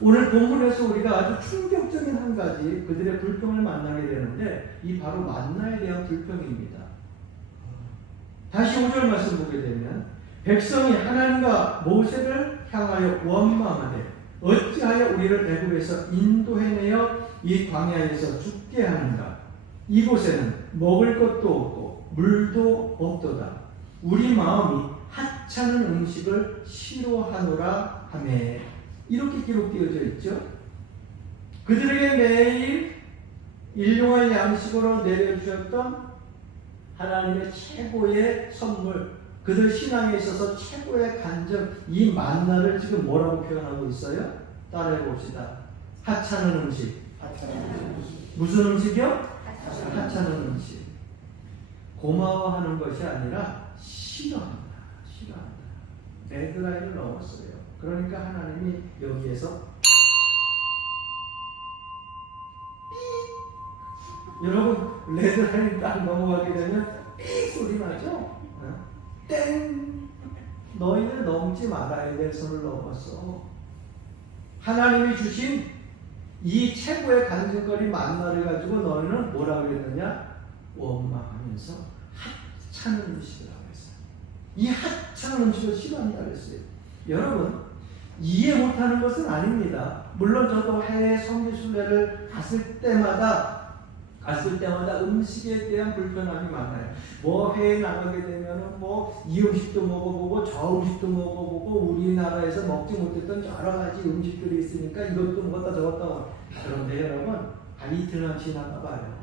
오늘 본문에서 우리가 아주 충격적인 한 가지 그들의 불평을 만나게 되는데 이 바로 만나에 대한 불평입니다. 다시 5절 말씀 보게 되면 백성이 하나님과 모세를 향하여 원망하되 어찌하여 우리를 애굽에서 인도해내어 이 광야에서 죽게 하는가. 이곳에는 먹을 것도 없고 물도 없도다. 우리 마음이 하찮은 음식을 싫어하노라 하매. 이렇게 기록되어져 있죠. 그들에게 매일 일용할 양식으로 내려주셨던 하나님의 최고의 선물, 그들 신앙에 있어서 최고의 간증, 이 만나를 지금 뭐라고 표현하고 있어요? 따라해 봅시다. 하찮은 음식. 무슨 음식이요? 하찮은 음식. 고마워하는 것이 아니라 싫어한다. 싫어한다. 레드라인을 넘었어요. 그러니까 하나님이 여기에서 여러분 레드라인 딱 넘어가게 되면 삑 소리 나죠? 땡! 너희는 넘지 말아야 될 선을 넘었어. 하나님이 주신 이 최고의 간증거리 만나를 가지고 너희는 뭐라고 그랬느냐? 원망하면서 하찮은 음식을 하고 있어요. 이 하찮은 음식을 싫어한다고 했어요. 여러분 이해 못하는 것은 아닙니다. 물론 저도 해외 성지순례를 갔을 때마다 음식에 대한 불편함이 많아요. 뭐 해외 나가게 되면은 뭐 이 음식도 먹어보고 저 음식도 먹어보고 우리나라에서 먹지 못했던 여러 가지 음식들이 있으니까 이것도 먹었다 저것도. 그런데 여러분 이틀만 지나가 봐요.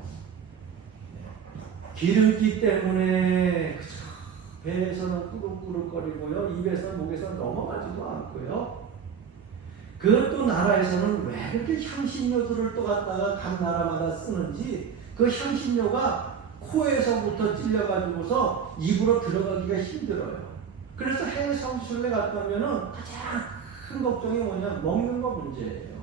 기름기 때문에 배에서는 꾸룩꾸룩거리고요, 입에서 목에서 넘어가지도 않고요. 그것도 나라에서는 왜 그렇게 향신료들을 또 갖다가 각 나라마다 쓰는지 그 향신료가 코에서부터 찔려가지고서 입으로 들어가기가 힘들어요. 그래서 해외 성지순례 갔다 오면은 가장 큰 걱정이 뭐냐? 먹는 거 문제예요.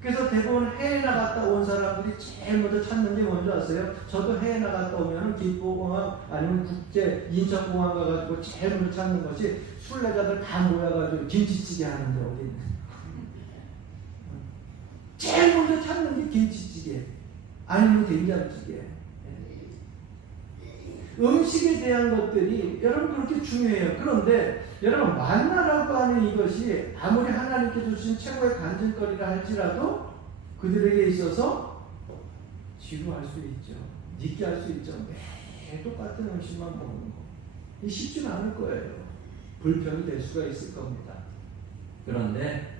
그래서 대부분 해외 나갔다 온 사람들이 제일 먼저 찾는 게 뭔지 아세요? 저도 해외 나갔다 오면 김포공항 아니면 국제 인천공항 가가지고 제일 먼저 찾는 것이 순례자들 다 모여가지고 김치찌개 하는데 어디 있는 제일 먼저 찾는 게 김치찌개 아니면 된장찌개. 음식에 대한 것들이 여러분 그렇게 중요해요. 그런데 여러분 만나라고 하는 이것이 아무리 하나님께 주신 최고의 간증거리라 할지라도 그들에게 있어서 지루할 수 있죠. 느끼할 수 있죠. 매일 똑같은 음식만 먹는 거. 이 쉽진 않을 거예요. 불평이 될 수가 있을 겁니다. 그런데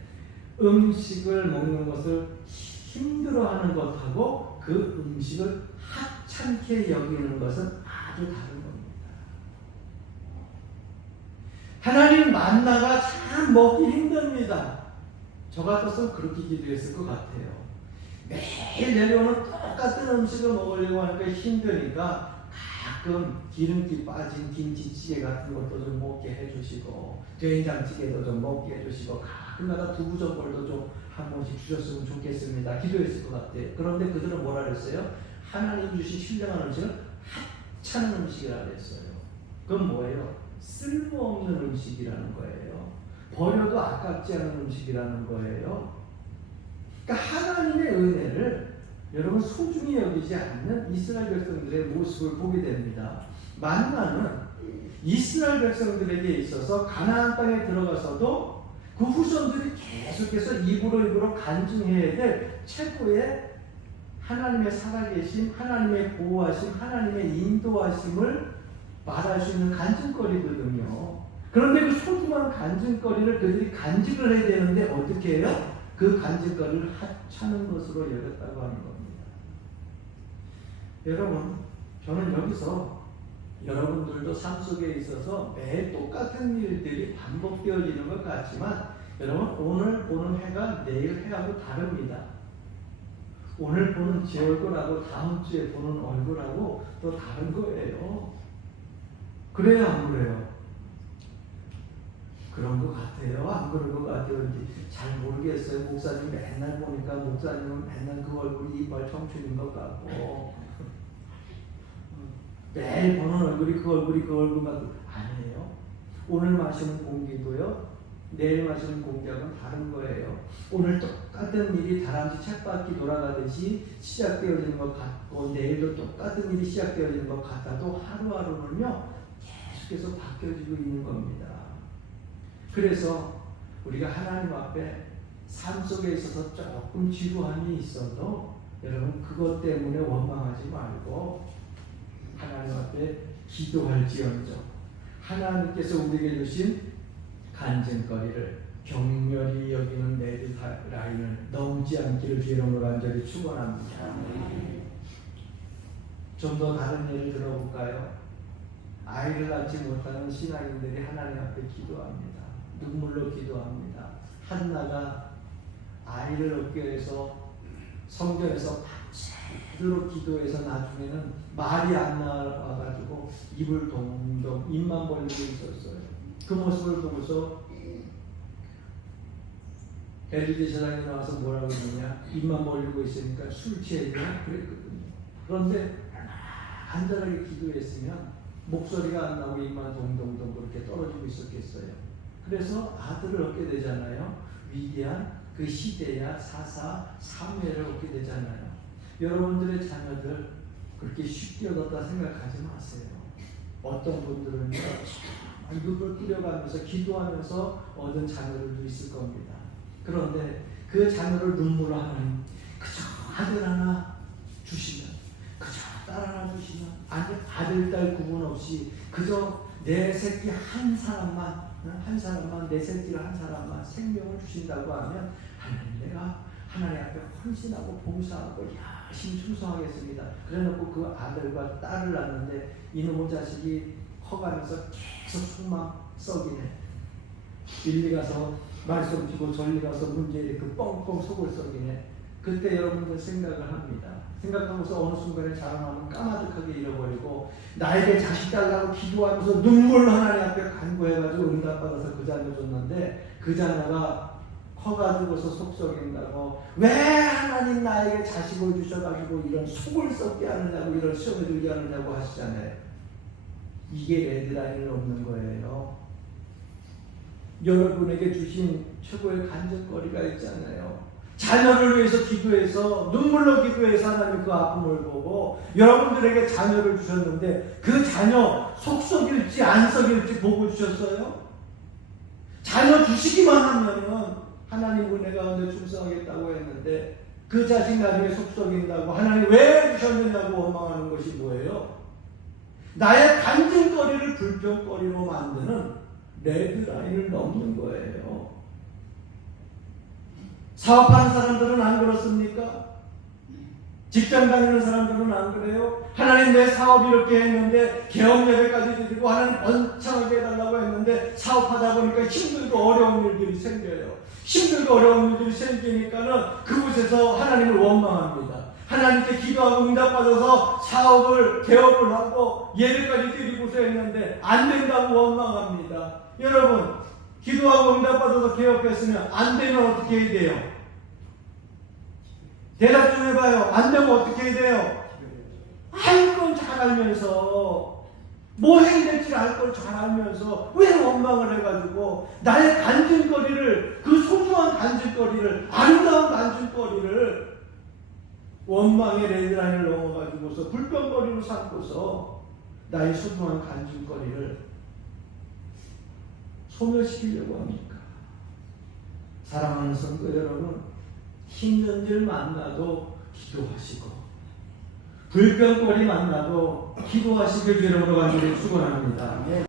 음식을 먹는 것을 힘들어하는 것하고 그 음식을 하찮게 여기는 것은 아주 다른 겁니다. 하나님 만나가 참 먹기 힘듭니다. 저 같아서 그렇게 기도했을 것 같아요. 매일 내려오는 똑같은 음식을 먹으려고 하니까 힘드니까 가끔 기름기 빠진 김치찌개 같은 것도 좀 먹게 해주시고 된장찌개도 좀 먹게 해주시고 가끔마다 두부전골도 좀 한 번씩 주셨으면 좋겠습니다. 기도했을 것 같아요. 그런데 그들은 뭐라 그랬어요? 하나님 주신 신령한 음식은 하찮은 음식이라 그랬어요. 그건 뭐예요? 쓸모없는 음식이라는 거예요. 버려도 아깝지 않은 음식이라는 거예요. 그러니까 하나님의 은혜를 여러분 소중히 여기지 않는 이스라엘 백성들의 모습을 보게 됩니다. 만나는 이스라엘 백성들에게 있어서 가나안 땅에 들어가서도 그 후손들이 계속해서 입으로 간증해야 될 최고의 하나님의 살아계심, 하나님의 보호하심, 하나님의 인도하심을 말할 수 있는 간증거리거든요. 그런데 그 소중한 간증거리를 그들이 간직을 해야 되는데 어떻게 해요? 그 간증거리를 하찮은 것으로 여겼다고 하는 겁니다. 여러분, 저는 여기서 여러분들도 삶 속에 있어서 매일 똑같은 일들이 반복되어지는 것 같지만 여러분 오늘 보는 해가 내일 해하고 다릅니다. 오늘 보는 제 얼굴하고 다음 주에 보는 얼굴하고 또 다른 거예요. 그래요, 안 그래요? 그런 것 같아요. 안 그런 것 같아요. 잘 모르겠어요. 목사님 맨날 보니까 목사님은 맨날 그 얼굴이 이빨 청춘인 것 같고 매일 보는 얼굴이 그 얼굴 같고 아니에요. 오늘 마시는 공기도요. 내일 마시는 공작은 다른 거예요. 오늘 똑같은 일이 다람쥐 쳇바퀴 돌아가듯이 시작되어지는 것 같고 내일도 똑같은 일이 시작되어지는 것 같아도 하루하루는요 계속해서 바뀌어지고 있는 겁니다. 그래서 우리가 하나님 앞에 삶 속에 있어서 조금 지루함이 있어도 여러분 그것 때문에 원망하지 말고 하나님 앞에 기도할지언정 하나님께서 우리에게 주신 간증거리를 격렬히 여기는 레드라인을 넘지 않기를 주의로 간절히 축원합니다. 좀 더 다른 예를 들어볼까요? 아이를 낳지 못하는 신앙인들이 하나님 앞에 기도합니다. 눈물로 기도합니다. 한나가 아이를 얻기 위해서 성전에서 밤새도록 기도해서 나중에는 말이 안 나와가지고 입을 동동 입만 벌리고 있었어요. 그 모습을 보고서 엘리 제사장이 나와서 뭐라고 했느냐, 입만 벌리고 있으니까 술 취했냐 그랬거든요. 그런데 간절하게 기도했으면 목소리가 안 나오고 입만 동동동 그렇게 떨어지고 있었겠어요. 그래서 아들을 얻게 되잖아요. 위대한 그 시대야 사사 사무엘을 얻게 되잖아요. 여러분들의 자녀들 그렇게 쉽게 얻었다 생각하지 마세요. 어떤 분들은요 눈을 뿌려가면서 기도하면서 얻은 자녀들도 있을 겁니다. 그런데 그 자녀를 눈물로 하나님 그저 아들 하나 주시면, 그저 딸 하나 주시면, 아니 아들 딸 구분 없이 그저 내 새끼 한 사람만 내 새끼를 한 사람만 생명을 주신다고 하면 하나님 내가 하나님 앞에 헌신하고 봉사하고 열심히 충성하겠습니다. 그래놓고 그 아들과 딸을 낳는데 이놈의 자식이 커가면서 계속 속만 썩이네. 일리 가서 말씀 주고 저리 가서 문제에 그 뻥뻥 속을 썩이네. 그때 여러분들 생각을 합니다. 생각하면서 어느 순간에 자라나면 까마득하게 잃어버리고 나에게 자식 달라고 기도하면서 눈물로 하나님 앞에 간구해가지고 응답받아서 그 자녀 줬는데 그 자녀가 커가지고서 속 썩인다고 왜 하나님 나에게 자식을 주셔가지고 이런 속을 썩게 하느냐고 이런 시험을 들게 하느냐고 하시잖아요. 이게 레드라인을 넘는 거예요. 여러분에게 주신 최고의 간증거리가 있잖아요. 자녀를 위해서 기도해서 눈물로 기도해서 하나님 그 아픔을 보고 여러분들에게 자녀를 주셨는데 그 자녀 속 썩일지 안 썩일지 보고 주셨어요? 자녀 주시기만 하면은 하나님 은혜 가운데 충성하겠다고 했는데 그 자식 나중에 속 썩인다고 하나님 왜 주셨느냐고 원망하는 것이 뭐예요? 나의 간증거리를 불평거리로 만드는 레드라인을 넘는 거예요. 사업하는 사람들은 안 그렇습니까? 직장 다니는 사람들은 안 그래요? 하나님 내 사업이 이렇게 했는데 개업 예배까지 드리고 하나님 번창하게 해달라고 했는데 사업하다 보니까 힘들고 어려운 일들이 생겨요. 힘들고 어려운 일들이 생기니까는 그곳에서 하나님을 원망합니다. 하나님께 기도하고 응답받아서 사업을 개업을 하고 예배까지 드리고서 했는데 안 된다고 원망합니다. 여러분 기도하고 응답받아서 개업했으면 안 되면 어떻게 해야 돼요? 대답 좀 해봐요. 안 되면 어떻게 해야 돼요? 할 건 잘 알면서 뭐 해야 될지 알 걸 잘 알면서 왜 원망을 해가지고 나의 간증거리를 그 소중한 간증거리를 아름다운 간증거리를 원망의 레드라인을 넘어가지고서 불평거리로 삼고서 나의 소중한 간증거리를 소멸시키려고 합니까? 사랑하는 성도 여러분, 힘든 일 만나도 기도하시고 불평거리 만나도 기도하시길 주님으로 간절히 축원합니다.